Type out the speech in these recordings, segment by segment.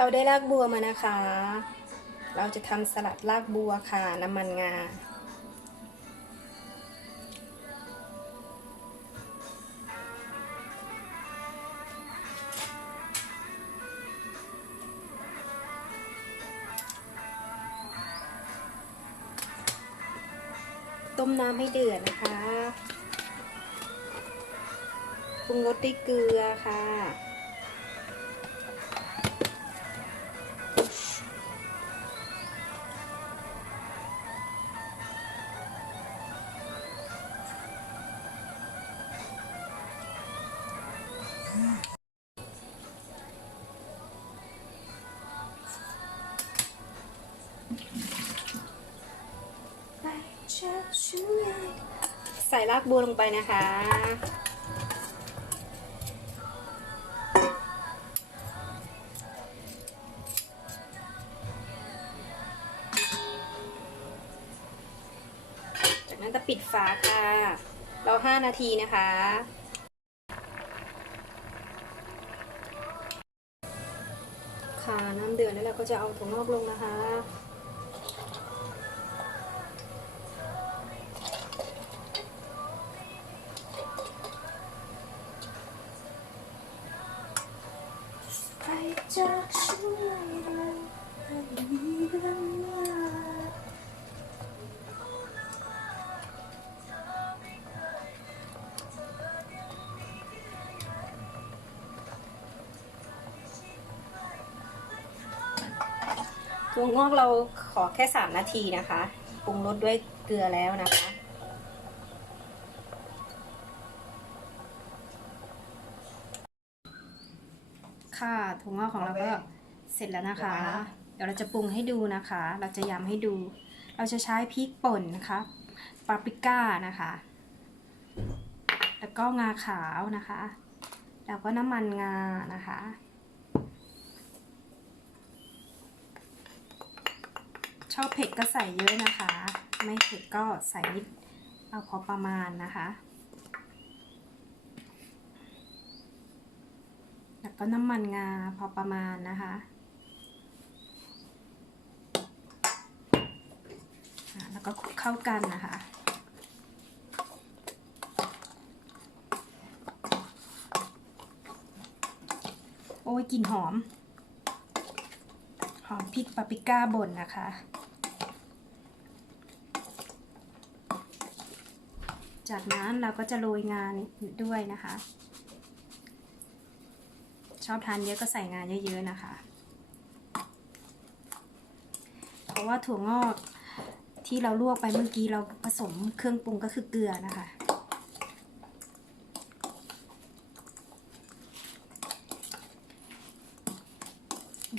เราได้รากบัวมานะคะ เราจะทำสลัดรากบัวค่ะ น้ำมันงา ต้มน้ำให้เดือดนะคะปรุงรสด้วยเกลือค่ะ ส่รากบัวลงไปนะคะ จากนั้นจะปิดฝาค่ะรอ5นาทีนะคะค่ะน้ำเดือดแล้วเราก็จะเอาถั่วงอกลงนะคะ ถั่วงอกเราขอแค่3นาทีนะคะปรุงรสด้วยเกลือแล้วนะคะ ค่ะถั่วงอกของเราก็ เสร็จแล้วนะคะ เดี๋ยวเราจะปรุงให้ดูนะคะ เราจะยำให้ดู เราจะใช้พริกป่นนะคะปาปริก้านะคะ แล้วก็งาขาวนะคะ แล้วก็น้ำมันงานะคะชอบเผ็ดก็ใส่เยอะนะคะ ไม่เผ็ดก็ใส่นิด เอาพอประมาณนะคะ แล้วก็น้ำมันงาพอประมาณนะคะอะแล้ว ก็คลุกเข้ากันนะคะโอ้ยกลิ่นหอม หอมพริกปาปริก้าบดนะคะ จากนั้นเราก็จะโรยงานด้วยนะคะ ชอบทานเยอะก็ใส่งานเยอะๆนะคะ เพราะว่าถั่วงอก ที่เราลวกไปเมื่อกี้เราผสมเครื่องปรุงก็คือเกลือนะคะ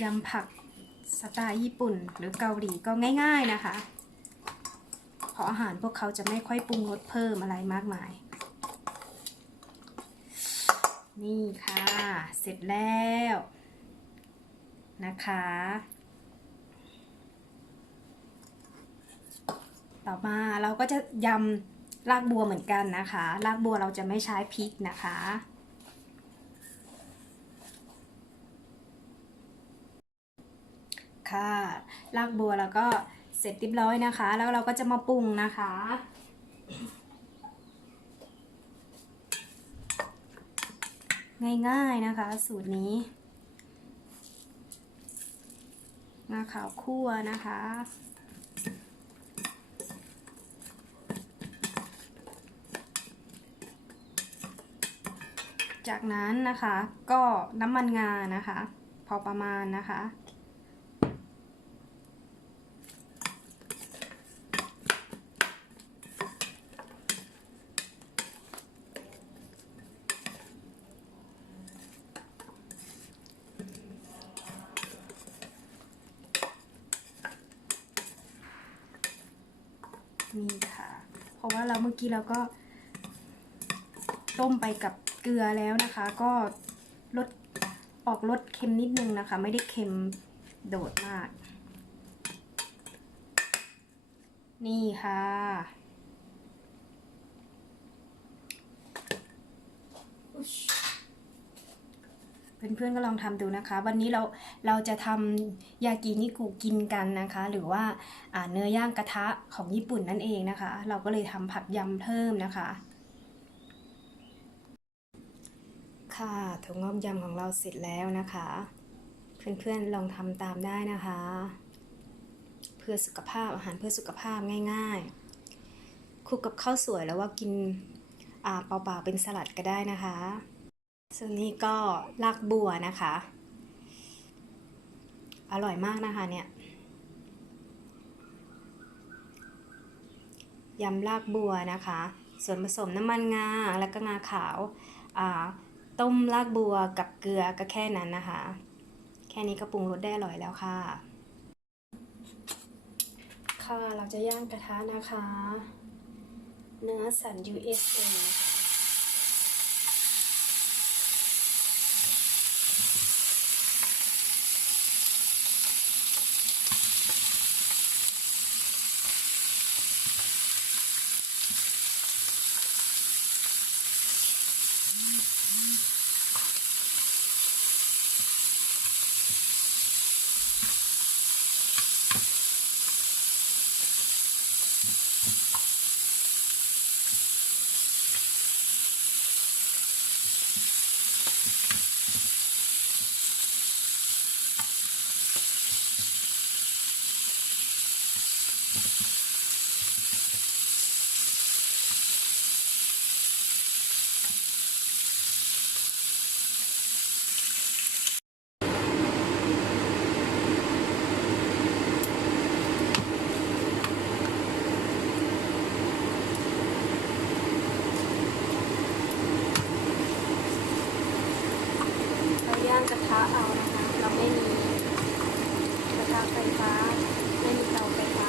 ยำผักสไตล์ญี่ปุ่นหรือเกาหลีก็ง่ายๆนะคะ เพราะอาหารพวกเขาจะไม่ค่อยปรุงรสเพิ่มอะไรมากมาย นี่ค่ะ เสร็จแล้วนะคะ ต่อมาเราก็จะยำรากบัวเหมือนกันนะคะ รากบัวเราจะไม่ใช้พริกนะคะ ค่ะ รากบัวแล้วก็เสร็จเรียบร้อยนะคะ แล้วเราก็จะมาปรุงนะคะง่ายๆนะคะ สูตรนี้งาขาวคั่วนะคะ จากนั้นนะคะก็น้ำมันงานะคะ พอประมาณนะคะ นี่ค่ะ เพราะว่าเราเมื่อกี้เราก็ต้มไปกับ เกลือแล้วนะคะ ก็ลดออกรสเค็มนิดนึงนะคะ ไม่ได้เค็มโดดมาก นี่ค่ะ เพื่อนๆก็ลองทำดูนะคะ วันนี้เราเราจะทำยากินิกุกินกันนะคะ หรือว่าอ่าเนื้อย่างกระทะของญี่ปุ่นนั่นเองนะคะ เราก็เลยทำผัดยำเพิ่มนะคะ ค่ะถั่วงอกยำของเราเสร็จแล้วนะคะ เพื่อนๆลองทำตามได้นะคะ เพื่อสุขภาพอาหารเพื่อสุขภาพง่ายๆคลุกกับข้าวสวยแล้วว่ากินเปล่าๆเป็นสลัดก็ได้นะคะ ส่วนนี้ก็ลากบัวนะคะ อร่อยมากนะคะเนี่ยยำลากบัวนะคะ ส่วนผสมน้ำมันงา แล้วก็งาขาวอ่า ต้มลากบัวกับเกลือก็แค่นั้นนะคะ แค่นี้ก็ปรุงรสได้อร่อยแล้วค่ะ ค่ะเราจะย่างกระทะนะคะ เนื้อสัน USA นะคะ เราย่างกระทะเอานะคะ เราไม่มีกระทะไฟฟ้า ไม่มีเตาไฟฟ้า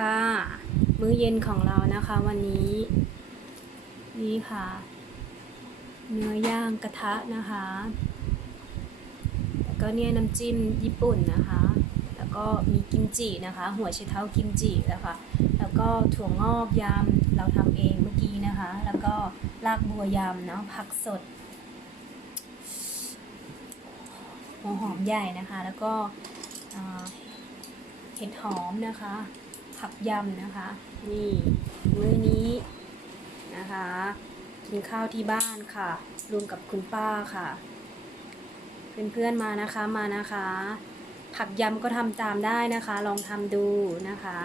ค่ะ มื้ อเย็นของเรานะคะวันนี้ นี่ค่ะ เนื้อย่างกระทะนะคะแล้วก็เนี่ยน้ำจิ้มญี่ปุ่นนะคะ แล้วก็มีกิมจินะคะ หัวไชเท้ากิมจินะคะ แล้วก็ถั่วงอกยำเราทำเองเมื่อกี้นะคะ แล้วก็รากบัวยำเนาะผักสดหัวหอมใหญ่นะคะ แล้วก็เห็ดหอมนะคะ ผักยำนะคะ นี่มื้อนี้นะคะ กินข้าวที่บ้านค่ะ รวมกับคุณป้าค่ะ เพื่อนๆมานะคะมานะคะ ผักยำก็ทำตามได้นะคะ ลองทำดูนะคะ